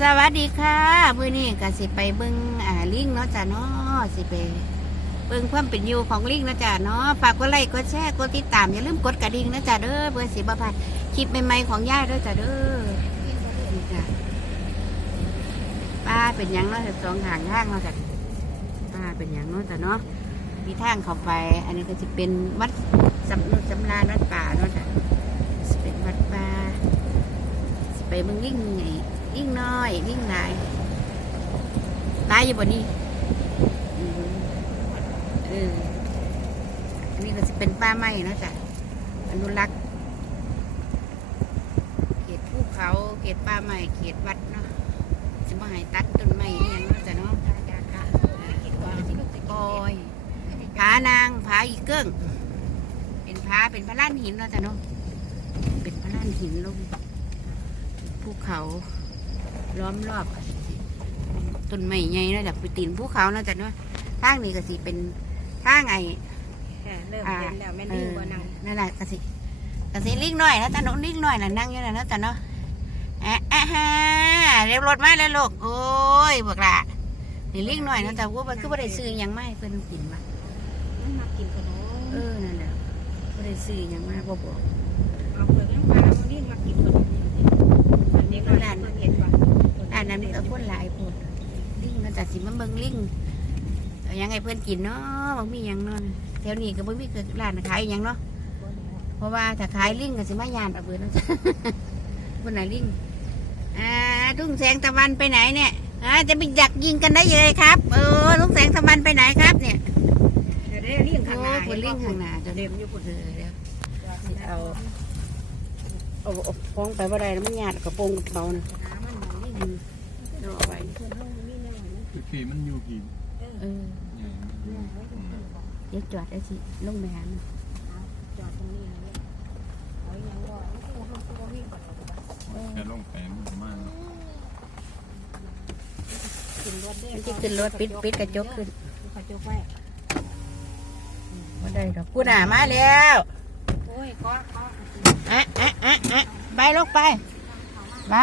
สวัสดีค่ะมื้อนี้ก็สิไปเบิ่งอ่าลิงเนาะจ้ะเนาะสิไปเบิ่งความเป็นอยู่ของลิงเนาะจ้ะเนาะฝากกดไลค์กดแชร์กดติดตามอย่าลืมกดกระดิ่งนะจ้ะเด้อเพื่อสิบ่พลาดคลิปใหม่ๆของย่าเด้อจ้ะเด้อนี่จ้ะป้าเป็นหยังเนาะสองทางทางเนาะจ้ะป้าเป็นหยังเนาะจ้ะเนาะมีทางเข้าไป อันนี้ก็สิเป็นวัดสำนุสำราญวัดป่าเนาะจ้ะเป็นวัดป่าสิไปเบิ่งลิงไง ยิ่งน้อยยิ่งหลายตายอยู่บนนี้อืมเอออันนี้ก็จะเป็นป้าไม้เนาะจ้ะอนุรักษ์เขตภูเขาเขตป้าไม้เขตวัดเนาะจะมาให้ตัดต้นไม้อหย่างเนาะจ้ะเนาะกอยผานางผาอีเกิ้งเป็นผาเป็นพระล้านหินเนาะจ้ะเนาะเป็นพระล้านหินลงภูเขา ล้อมรอบต้นไม้ใหญ่เนาะจากไปตีนภูเขาเนาะจ้ะเนาะทางนี้ก็สิเป็นทางไอ้ค่ะเริ่มอ่าเห็นแล้วแม่นเอดิ้งอบ่นั่งนั่นแหละก็สิก็สิลิงน้อยนะจ้ะน้องลิงน้อยน่ะนั่งอยู่น่ะเนาะจ้ะเนาะแอะแอะฮะเรียบรถมาแล้วลูกโอ้ยบอกละนี่ลิงน้อยเนาะจ้ะว่ามันคือบ่ได้ซื้อหยังมาให้เพิ่นกินมามันมากินขนมเออนั่นแหละบ่ได้ซื้อหยังมาบ่บอกเอาเปลือกน้ำปลามันนี่มากินขนมอย่างนี้อันนี้ก็ร้านเห็นป่ะ อันนั้นมีแต่คนหลายคนลิงเนาะจ้ะสิมาเบิ่งลิงเอาหยังให้เพิ่นกินเนาะบ่มีหยังเนาะแถวนี้ก็บ่มีเกิดร้านขายหยังเนาะเพราะว่าถ้าขายลิงก็สิมายานเอาเบิดแล้วจ้ะคนไหนลิงอ่าทุ่งแสงตะวันไปไหนเนี่ยอ่าจะไปดักยิงกันได้เลยครับเออทุ่งแสงตะวันไปไหนครับ เนี่ยเดี๋ยวได้เลี้ยงข้างหน้าโอ้คนลิงข้างหน้าจะเด็มอยู่พุ่นเออเดี๋ยวเอาเอาเอาฟ้องไปว่าได้แล้วมันหยาดกระโปรงกระเป๋านะ หามันมองนี่อืมเอาไว้เพิ่นห้องนี่แน่นี่คือขี่มันอยู่กี่เออใหญ่มันอยู่อืมเดี๋ยวจอดได้สิลงไปหามันจอดตรงนี้เลยเอายังบ่เอาห้องตัววิ่งก่อนแค่ลงแปลนประมาณขึ้นรถได้มันจะขึ้นรถปิดปิดกระจกขึ้นกระจกไว้ว่าได้ดอกกูหนามาแล้วโอ้ยก็ก็อะอะอะอะไปลงไปไป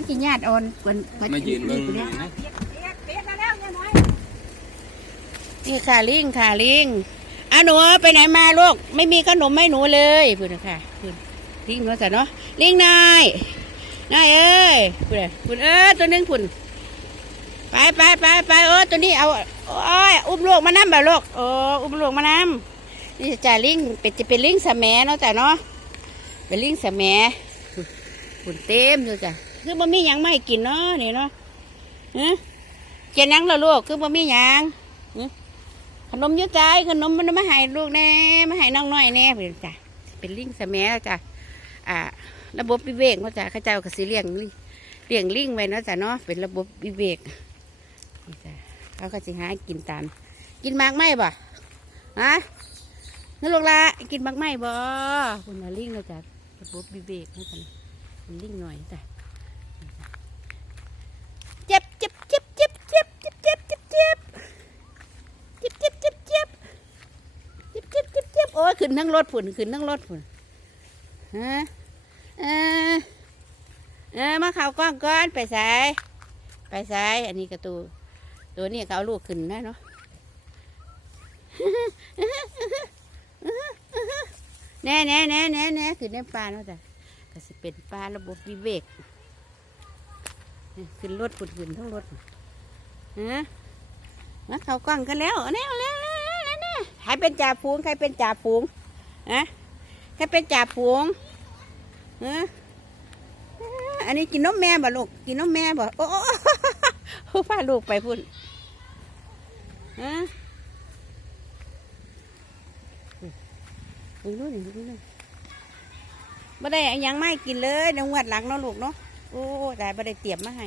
มันกินญาติโอนกวนกวนมายืนเบิ่งนี่นะเปียกเปียกเปียกแล้วยังน้อยนี่ค่ะลิงค่ะลิงอะหนูไปไหนมาลูกไม่มีขนมให้หนูเลยพูดนะค่ะพูดลิงเนาะจ้ะเนาะลิงนายนายเอ้ยพูดเลยพูดเออตัวหนึงพูดไปไปไปไปเออตัวนี้เอาโอ้ยอุ้มลูกมาน้ำบ่ลูกโอ้อุ้มลูกมาน้ำนี่จ้ะลิงเป็นจะเป็นลิงสะแหมเนาะจ้ะเนาะเป็นลิงสะแหมพูดพูดเต็มเลยจ้ะ คือบ่มีหยังไม่กินเนาะนี่เนาะฮะเจนยังละลูกคือบ่มีหยังขนมเยอใจขนมมันมาให้ลูกแน่มาให้น้องน้อยแน่เพื่อนจ้ะเป็นลิงสแมแล้วจ้ะอ่า ระบบวิเวกเนาะจ้ะข้าเจ้าก็สิเลี้ยงลิงเลี้ยงลิงไว้เนาะจ้ะเนาะเป็นระบบวิเวกจ้ะเขาก็สิหากินตาม กินมากไหมบ่ฮะนั่นลูกละกินมากไหมบ่คุณมาลิงเนาะจ้ะระบบวิเวกเนาจ้ะลิงหน่อยจ้ะ ขึ้นทั้งรถผุนขึ้นทั้งรถผุนฮะเออเออมาข่าวกล้องก่อนไปสายไปสายอันนี้กระตูตัวนี้เขาเอาลูกขึ้นได้เนาะแน่แน่แน่แน่แน่ขึ้นในปลาเนาะจ้ะก็สิเป็นปลาระบบวิเวกขึ้นรถปุ่นขึ้นทั้งรถฮะมาเขากล้องกันแล้วเนี่ยแล้วแล้วแล้ว ใครเป็นจ่าฝูง ใครเป็นจ่าฝูงฮะใครเป็นจ่าฝูงฮะอันนี้กินนมแม่บ่ลูก กินนมแม่บ่ โอ้โอ้พาลูกไปพุ่นฮะดูนู่นดูนู่นไม่ได้อันยังไม่กินเลยเดี๋ยวงวดหลังเนาะลูกเนาะ โอ้แต่บ่ได้เตรียมมาให้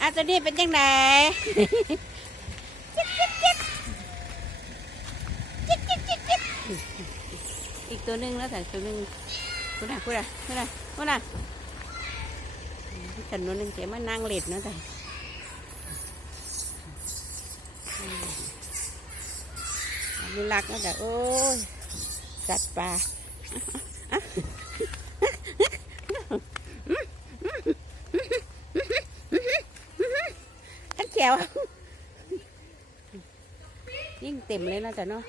อะตัวนี้เป็นยังไงอีกตัวหนึ่งแล้วแต่ตัวหนึ่งพูดนะพูดนะพูดนะพูดนะฉันตัวนึงเจ๊มานั่งเล็ดนะแต่อนุรักนะแต่โอ้ยสัตว์ป่าขันแขวยิ่ง เต็มเลยนะแต่เนาะ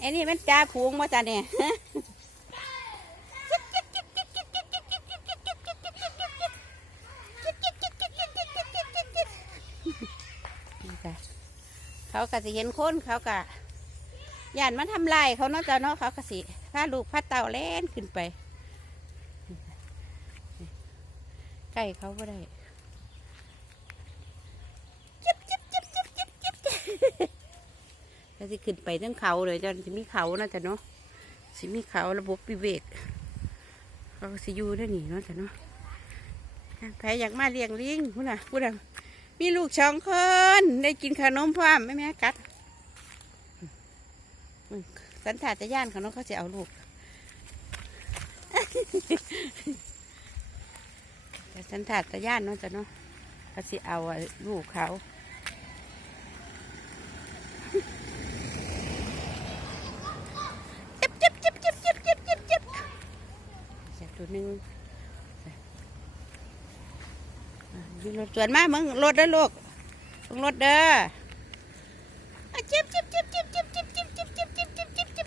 ไอ้นี่มันจ้าพูงมาจ้ะเนี่ยเขากะสิเห็นคนเขากะ ย่านมันทำลายเขาเนาะจ้ะเนาะเขากะสิพาลูกพาเต่าเล่นขึ้นไปใกล้เขาไ่ได้จิ๊บจิ๊บจิ๊บจิ๊บจิ๊บจิ๊บจิ๊บสิขึ้นไปทั้งเขาเลยจนสิมีเขานะจ๊ะเนาะสิมีเขาระบบวิเวกเขาสิอยู่ได้หนีเนาะจ๊ะเนาะใครอยากมาเลี้ยงลิงพูดนะพูดนะมีลูกสองคนได้กินขนมพร้อมแม่แม่กัด สันถาตย่านเขาเนาะเขาจะเอาลูกแต่สันถาตย่านเนาะจ๊ะเนาะเขาสิเอาอะลูกเขาจิบจิบจิบจิบจิบจิบจิบจิบเสียตัวหนึ่งอะอยู่รถสวนมามึงรถเด้อลูกมึงรถเด้ออะจิบจิบจิบจิบจิบจิบจิบจิบจิบจิบจิบจิบจิบ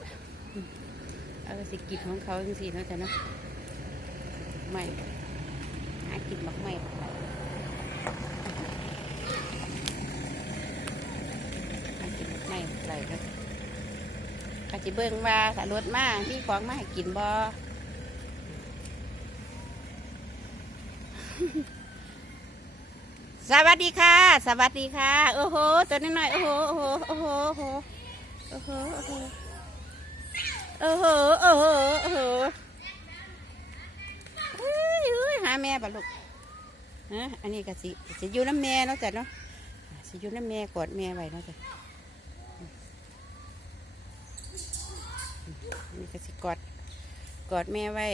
อืม เอาสิกินของเขาจังสี่เนาะจ้ะเนาะไม่หากินบักไม่หากินบักไม่ไรเนาะก็สิเบิ่งว่าถ้ารถมามีของมาให้กินบ่สวัสดีค่ะ สวัสดีค่ะ โอ้โห ตัวน้อยๆโอ้โห โอ้โห โอ้โห โอ้โห โอ้โห โอ้โหโอ้โหโอ้โหเฮ้ยเฮ้ยหาแม่บ่ลูกฮะอันนี้ก็สิสิอยู่น้ำแม่เนาะจ้ะเนาะสิอยู่น้ำแม่กอดแม่ไว้เนาะจ้ะนี่ก็สิกอดกอดแม่ไว้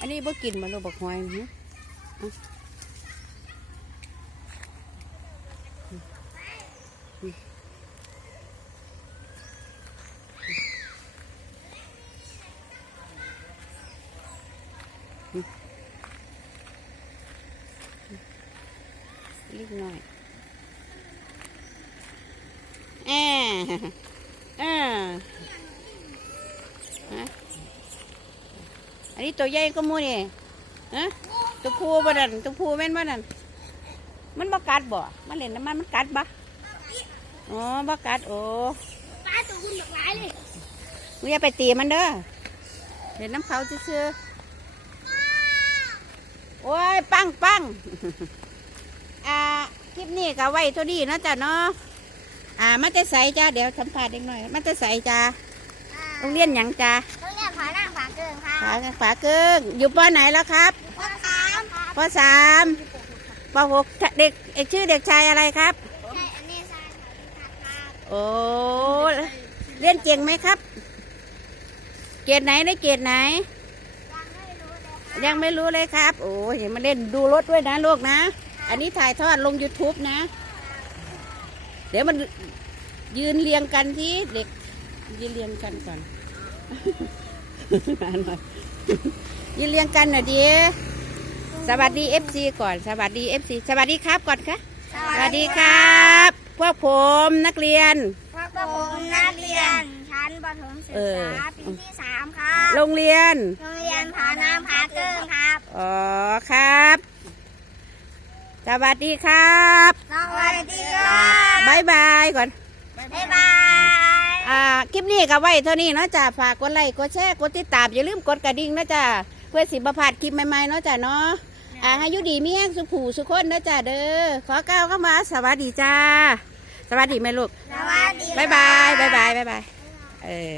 อันนี้บ่กินมาลูกบักหอยนี่เล็กน้อยแอเออฮะอันนี้ตัวใหญ่ก็มูนี่ฮะตัวผู้บ่ดันตัวผู้แม่นบ่ดันมันบ่กัดบ่มันเล่นน้ำมันมันกัดบ่อ๋อบ่กัดโอ้ป้าตัวคุณหลากหลายเลยมึงอย่าไปตีมันเด้อเล่นน้ำเขาซื่อๆโอ้ยปังปัง อ่าคลิปนี้ก็ไว้เท่านี้เนาะจ้ะเนาะอ่ามันจะใส่จ้าเดี๋ยวสัมภาษณ์เด็กหน่อย มันจะใส่จ้าโรงเรียนหยังจ้าเขาเรียกผาหน้าผาเกิงค่ะฝาฝาเกิ้งอยู่ปอไหนแล้วครับพ่อสามค่ะปอสามปอหกเด็กเอกชื่อเด็กชายอะไรครับใช่อันนี้ใช่ค่ะโอ้เรียนเก่งไหมครับ เกรดไหนได้เกรดไหน ยังไม่รู้เลยค่ะยังไม่รู้เลยครับ โอ้ยมาเล่นดูรถด้วยนะลูกนะ อันนี้ถ่ายทอดลง YouTube นะ เดี๋ยวมันยืนเรียงกันที่เด็ก ยืนเรียงกันก่อนมาหน่อยยืนเรียงกันหน่อยดี สวัสดี FC ก่อน สวัสดี FC สวัสดีครับก่อนค่ะ สวัสดีครับ พวกผมนักเรียน พวกผมนักเรียน ชั้นประถมศึกเออษาปีที่สามครับ โรงเรียน โรงเรียนผาน้ำผาเกิงครับ อ๋อครับ สวัสดีครับสวัสดีครับบายบายก่อนบ๊ายบายอ่าคลิปนี้ก็ไว้เท่านี้เนาะจ้ะฝากกดไลค์กดแชร์กดติดตามอย่าลืมกดกระดิ่งนะจ้ะเพื่อสิบพลาดคลิปใหม่ๆเนาะจ้ะเนาะอ่าให้อยุดีมีแห้งสุขผูสุขคนนะจ้ะเด้อขอก้าวเข้ามาสวัสดีจ้า สวัสดีไหมลูกสวัสดีบายบายบายบายบายบายเออ